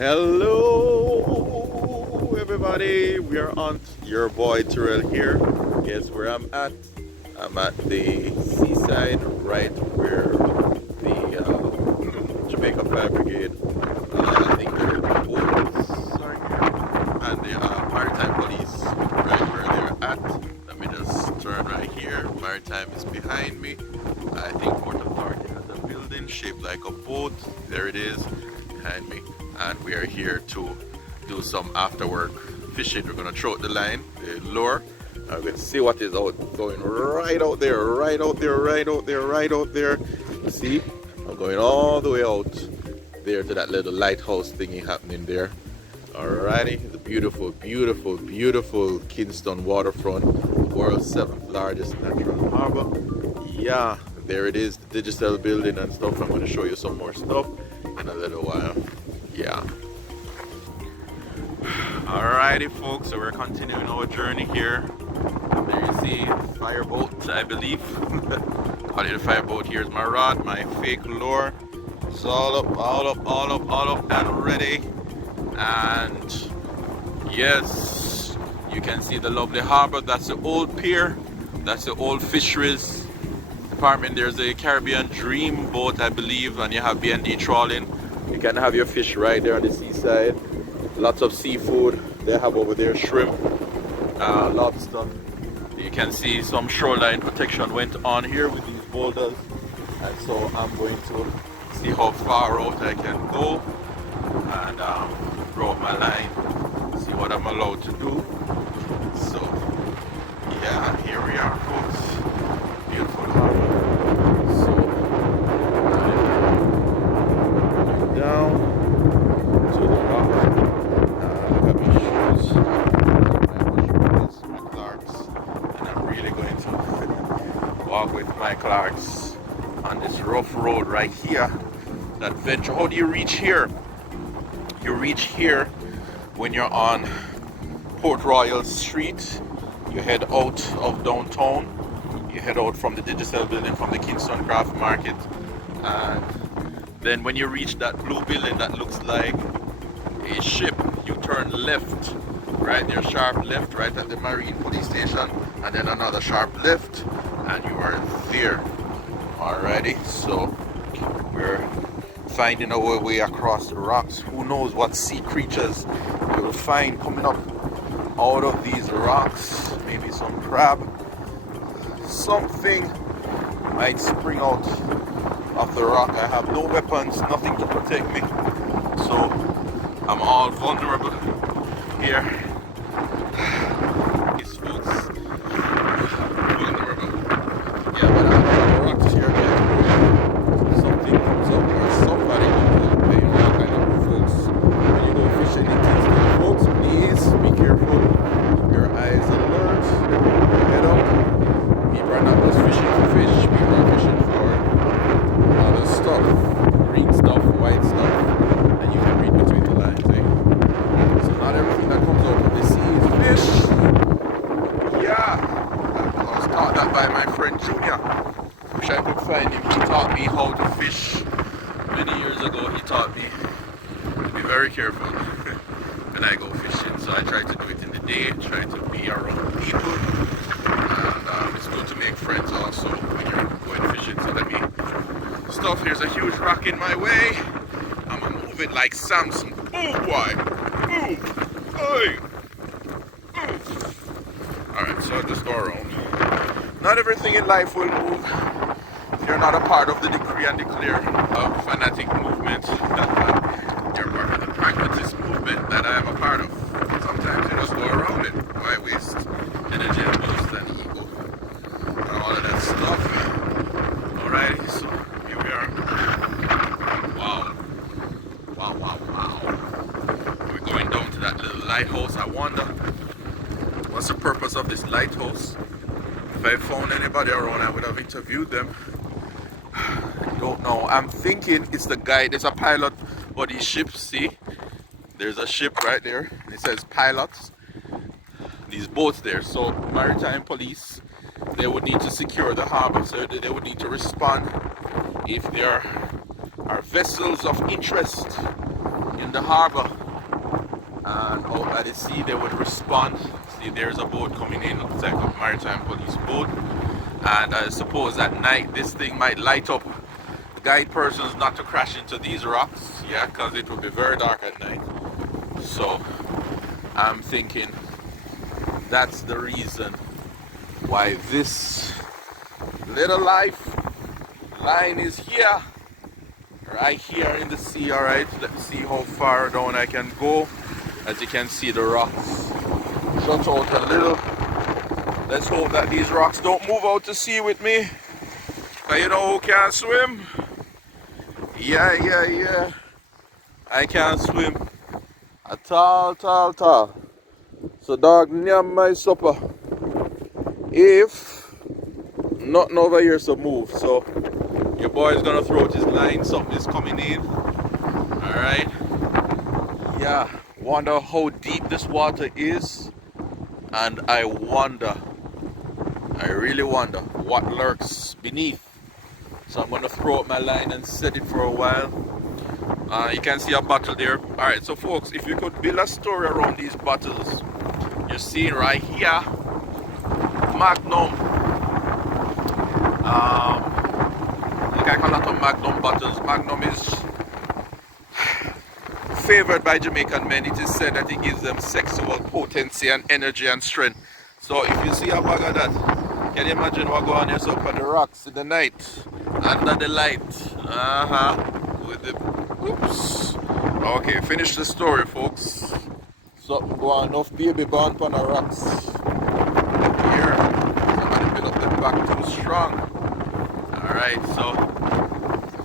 Hello, everybody. We are on. Your boy Terrell here. Guess where I'm at? I'm at the seaside, right where the Jamaica Fire Brigade. I think their boats are here, and the Maritime Police, right where they're at. Let me just turn right here. Maritime is behind me. I think Port Authority has a building shaped like a boat. There it is behind me, and we are here to do some after work fishing. We're gonna throw out the line, the lure. I'm gonna see what is going right out there, right out there, right out there, right out there. See, I'm going all the way out there to that little lighthouse thingy happening there. Alrighty, it's a beautiful, beautiful, beautiful Kingston waterfront, the world's 7th largest natural harbor. Yeah, there it is, the digital building and stuff. I'm going to show you some more stuff in a little while. Yeah. Alrighty, folks, so we're continuing our journey here. There you see fireboat, I believe. Call it a fireboat. Here's my rod, my fake lure. It's all up, all up, all up, all up and ready. And yes, you can see the lovely harbor. That's the old pier. That's the old fisheries department. There's a Caribbean Dream boat, I believe, and you have B&D trawling. You can have your fish right there on the seaside. Lots of seafood. They have over there shrimp, lobster. You can see some shoreline protection went on here with these boulders. And so I'm going to see how far out I can go and throw up my line, see what I'm allowed to do. So yeah, here we are, folks. Beautiful harbor. So going down to the rock. Look at my shoes, my Clarks, and I'm really going to walk with my Clarks on this rough road right here. That venture. How do you reach here? You reach here when you're on Port Royal Street. You head out of downtown. You head out from the digital building, from the Kingston Craft Market, and then when you reach that blue building that looks like a ship, you turn left, right there, sharp left, right at the Marine Police Station, and then another sharp left, and you are there. Alrighty, so we're finding our way across the rocks. Who knows what sea creatures we will find coming up out of these rocks. Maybe some crab. Something might spring out of the rock. I have no weapons, nothing to protect me, so I'm all vulnerable here. These folks, vulnerable. Yeah, but I have the rocks here. Something comes up or somebody comes up. They all kind of folks. When you go fishing in Kingston, folks, please be careful. Your eyes alert. Your head up. People are not just fishing for fish. People are fishing for other stuff, green stuff, white stuff, and you can read between the lines. Eh? So not everything that comes out of the sea is fish. Yeah, I was taught that by my friend Junior. Wish I could find him. He taught me how to fish many years ago. He taught me to be very careful when I go fishing. So I try to do it in the day, try to be around people. And it's good to make friends also when you're going fishing. So let me stuff. Here's a huge rock in my way. I'm gonna move it like Samson. Oh boy! Move! Hey! Alright, so I'll just go around. Not everything in life will move. You're not a part of the decree and declare fanatic movement. You're part of the pragmatist movement that I am a part of. Sometimes you just go around it. Why waste energy and boost and ego and all of that stuff? Alright, so here we are. Wow. Wow, wow, wow. We're going down to that little lighthouse. I wonder what's the purpose of this lighthouse. If I found anybody around, I would have interviewed them. I don't know. I'm thinking it's the guy. There's a pilot buddy ship. See, there's a ship right there. It says pilots. These boats there. So maritime police, they would need to secure the harbor. So they would need to respond if there are vessels of interest in the harbor, and out at the sea they would respond. See, there's a boat coming in, looks like a maritime police boat, and I suppose at night this thing might light up, guide persons not to crash into these rocks, yeah, because it will be very dark at night. So I'm thinking that's the reason why this little lifeline is here, right here in the sea. All right, let's see how far down I can go. As you can see, the rocks jut out a little. Let's hope that these rocks don't move out to sea with me. But you know who can't swim? Yeah. I can't swim at all. So dog, nyam my supper. If nothing over here so move. So your boy is gonna throw out his line, something is coming in. Alright. Yeah. Wonder how deep this water is. And I really wonder what lurks beneath. So I'm gonna throw out my line and set it for a while. You can see a bottle there. Alright, so folks, if you could build a story around these bottles, you're seeing right here Magnum. Look like a lot of Magnum bottles. Magnum is favored by Jamaican men. It is said that it gives them sexual potency and energy and strength. So if you see a bag of that, can you imagine what go on yourself on the rocks in the night, under the light? With the oops. Okay, finish the story, folks. Something go on, enough baby born on the rocks. Here, somebody build up the back too strong. Alright, so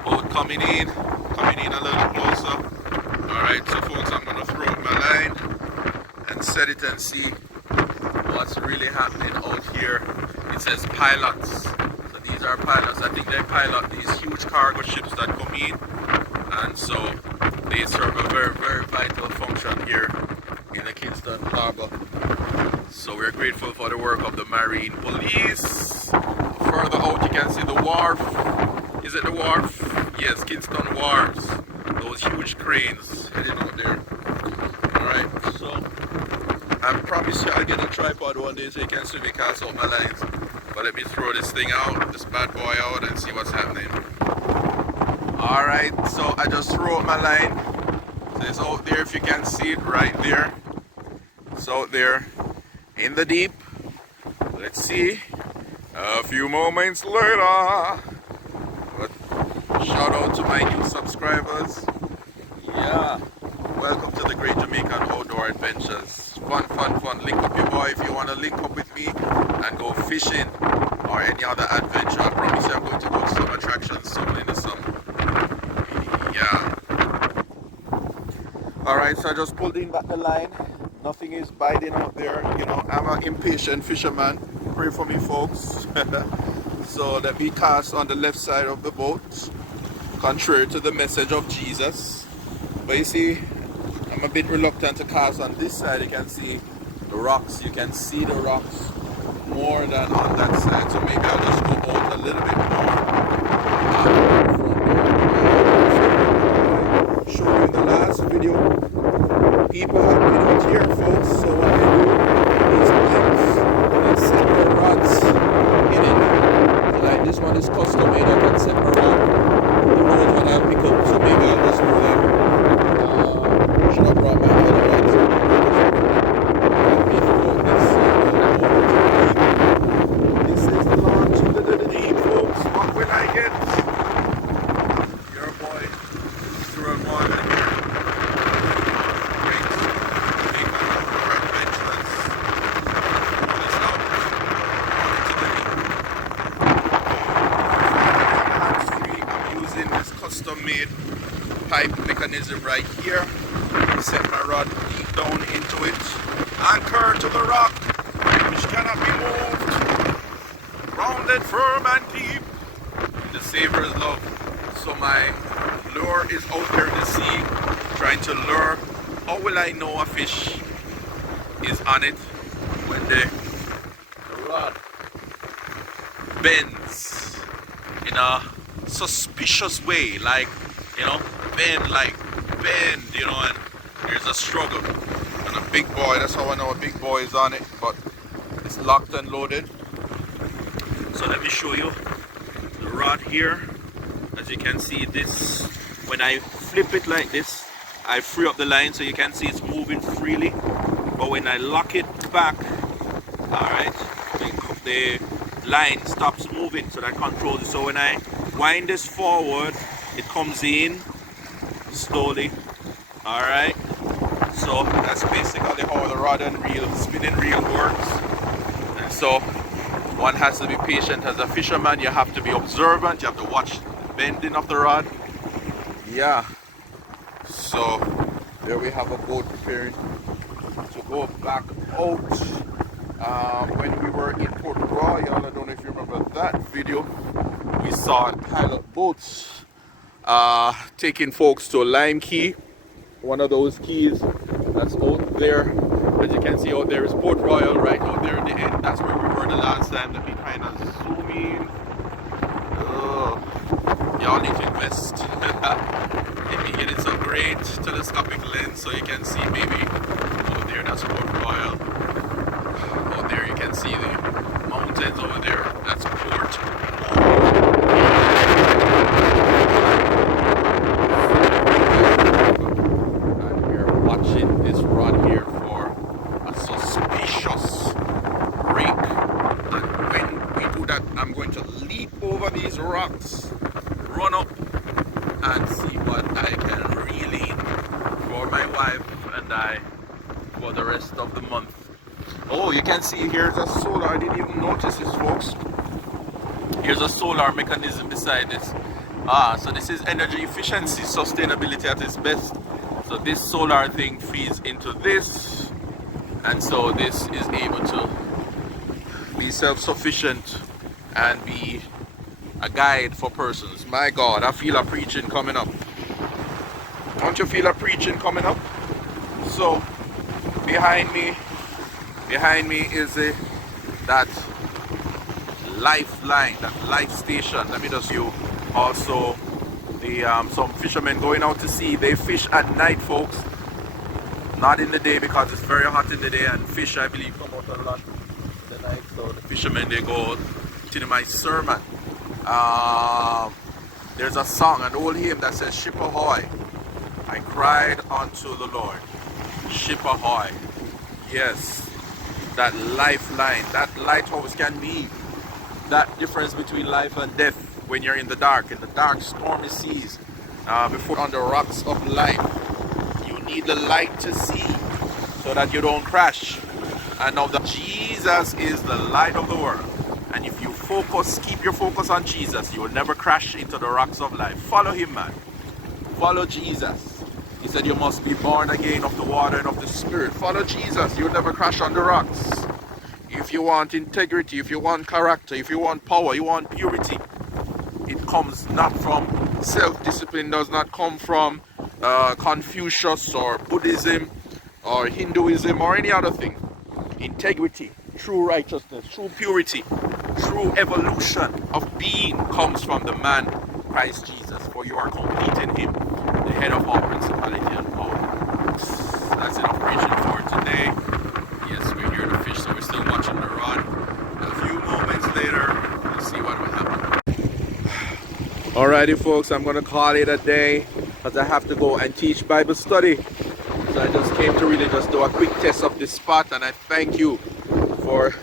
boat coming in a little closer. Alright, so folks, I'm gonna throw out my line and set it and see what's really happening out here. It says pilots. So these are pilots. I think they pilot these huge cargo ships that come in, and so they serve a very, very vital function here in the Kingston harbor. So we're grateful for the work of the Marine Police. Further out you can see the wharf. Is it the wharf? Yes, Kingston wharves. Those huge cranes heading out there. Alright, so I promise you I'll get a tripod one day so you can see me cast out my lines. But let me throw this thing out, this bad boy out, and see what's happening. Alright, so I just threw out my line. So it's out there, if you can see it right there. It's out there in the deep. Let's see. A few moments later. But shout out to my new subscribers. Yeah. Welcome to the Great Jamaican Outdoor Adventures. Fun. Link up your boy if you want to link up with me and go fishing or any other adventure. I promise you I'm going to go to some attractions soon in the summer. Yeah. Alright, so I just pulled in back the line. Nothing is biting out there. You know, I'm an impatient fisherman. Pray for me, folks. So let me cast on the left side of the boat, contrary to the message of Jesus. But you see, I'm a bit reluctant to cast on this side. You can see the rocks. You can see the rocks more than on that side. So maybe I'll just go out a little bit more. Showed you in the last video, people have been out here, folks. So what they do is they set their rods in it. Like this one is custom made. I can set my rod. The road when I pick up, so maybe I'll just do that. Should have brought my other rods. This is the launch into the deep, folks. What will I get? Your boy, Mr. Morgan here. Great Jamaican adventures. Let's out into the deep. I'm using this custom-made pipe mechanism right here. Set my rod deep down into it. Anchor to the rock, which cannot be moved. Rounded, firm, and deep. The saver's love. So my lure is out there in the sea, trying to lure. How will I know a fish is on it when the rod bends in a suspicious way, like, you know, bend like bend, you know, and there's a struggle. And a big boy, that's how I know a big boy is on it, but it's locked and loaded. So let me show you the rod here. As you can see, this, when I flip it like this, I free up the line, so you can see it's moving freely. But when I lock it back, alright, the line stops moving, so that controls it. So when I wind this forward, it comes in slowly. Alright, so that's basically how the rod and reel, spinning reel works. And so one has to be patient. As a fisherman, you have to be observant, you have to watch the bending of the rod. Yeah, so there we have a boat preparing to go back out. When we were in Port Royal, I don't know if you remember that video, we saw pilot boats taking folks to Lime Key, one of those keys that's out there. As you can see out there is Port Royal, right out there at the end. That's where we were the last time. Let me kind of zoom in. Y'all need to invest. Maybe getting some great telescopic lens so you can see maybe out there, that's Port Royal. Out there you can see the mountains over there, that's Port. And we're watching this rod here for a suspicious break. And when we do that, I'm going to leap over these rocks, run up and see what I can reel in for my wife and I for the rest of the month. Oh, you can see here's a solar. I didn't even notice this, folks. Here's a solar mechanism beside this. So this is energy efficiency, sustainability at its best. So this solar thing feeds into this, and so this is able to be self-sufficient and be a guide for persons. My God, I feel a preaching coming up. Don't you feel a preaching coming up? So behind me is that lifeline, that life station. Let me just show you also the some fishermen going out to sea. They fish at night, folks, not in the day, because it's very hot in the day, and fish, I believe, come out a lot in the night. So the fishermen, they go to my sermon. There's a song, an old hymn that says, "Ship ahoy, I cried unto the Lord." Ship ahoy. Yes, that lifeline, that lighthouse can be that difference between life and death when you're in the dark stormy seas. Before on the rocks of life, you need the light to see so that you don't crash. And now that Jesus is the light of the world, and if you focus, keep your focus on Jesus, you will never crash into the rocks of life. Follow him, man. Follow Jesus. He said you must be born again of the water and of the Spirit. Follow Jesus. You'll never crash on the rocks. If you want integrity, if you want character, if you want power, you want purity, it comes not from self-discipline, does not come from Confucius or Buddhism or Hinduism or any other thing. Integrity, true righteousness, true purity, true evolution of being comes from the man Christ Jesus, for you are complete in him, the head of all principality and power. That's enough preaching for today. Yes, we're here to fish, so we're still watching the rod. A few moments later, we'll see what will happen. Alrighty, folks, I'm going to call it a day because I have to go and teach Bible study. So I just came to really just do a quick test of this spot, and I thank you for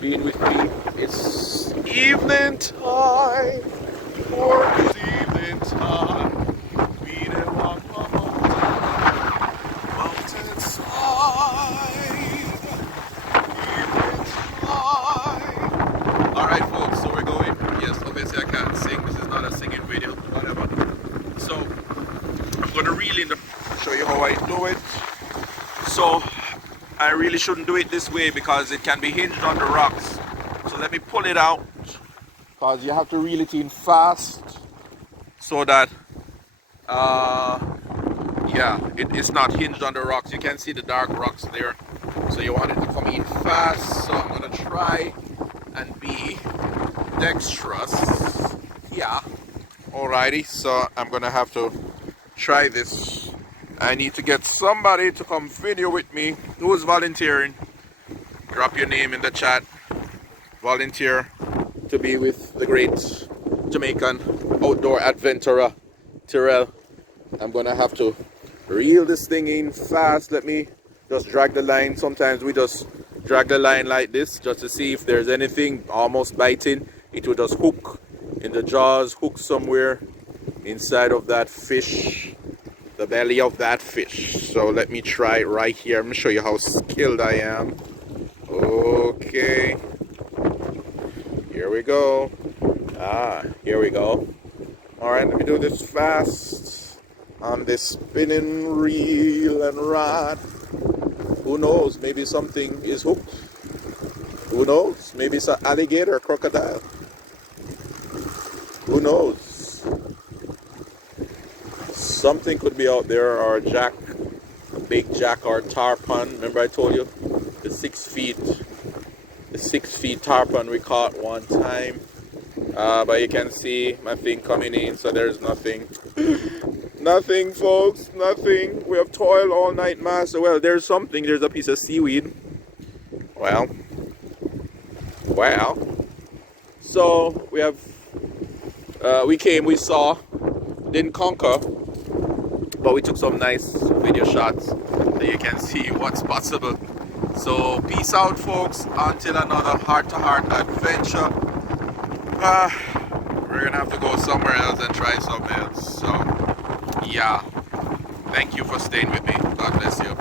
being with me. It's evening time. For it's evening time. We done walk the mountainside. Evening time. Alright, folks, so we're going. Yes, obviously I can't sing. This is not a singing video, whatever. So I'm going to reel in the show you how I do it. So I really shouldn't do it this way because it can be hinged on the rocks. So let me pull it out, because you have to reel it in fast so that it's not hinged on the rocks. You can see the dark rocks there, so you want it to come in fast. So I'm gonna try and be dexterous. Yeah, alrighty, so I'm gonna have to try this I need to get somebody to come video with me. Who's volunteering? Drop your name in the chat. Volunteer to be with the great Jamaican outdoor adventurer, Tyrell. I'm gonna have to reel this thing in fast. Let me just drag the line. Sometimes we just drag the line like this just to see if there's anything almost biting. It will just hook in the jaws, hook somewhere inside of that fish, the belly of that fish. So let me try it right here. I'm gonna show you how skilled I am. Okay, here we go. Here we go. All right, let me do this fast on this spinning reel and rod. Who knows? Maybe something is hooked. Who knows? Maybe it's an alligator or crocodile. Who knows? Something could be out there, or a jack, a big jack or tarpon. Remember I told you the 6 feet tarpon we caught one time. But you can see my thing coming in, so there's nothing. Nothing, folks, nothing. We have toiled all night, master. Well, there's something. There's a piece of seaweed. Well. So we have, we came, we saw, didn't conquer, but we took some nice video shots so you can see what's possible. So peace out, folks, until another heart-to-heart adventure. We're gonna have to go somewhere else and try something else. So yeah, thank you for staying with me. God bless you.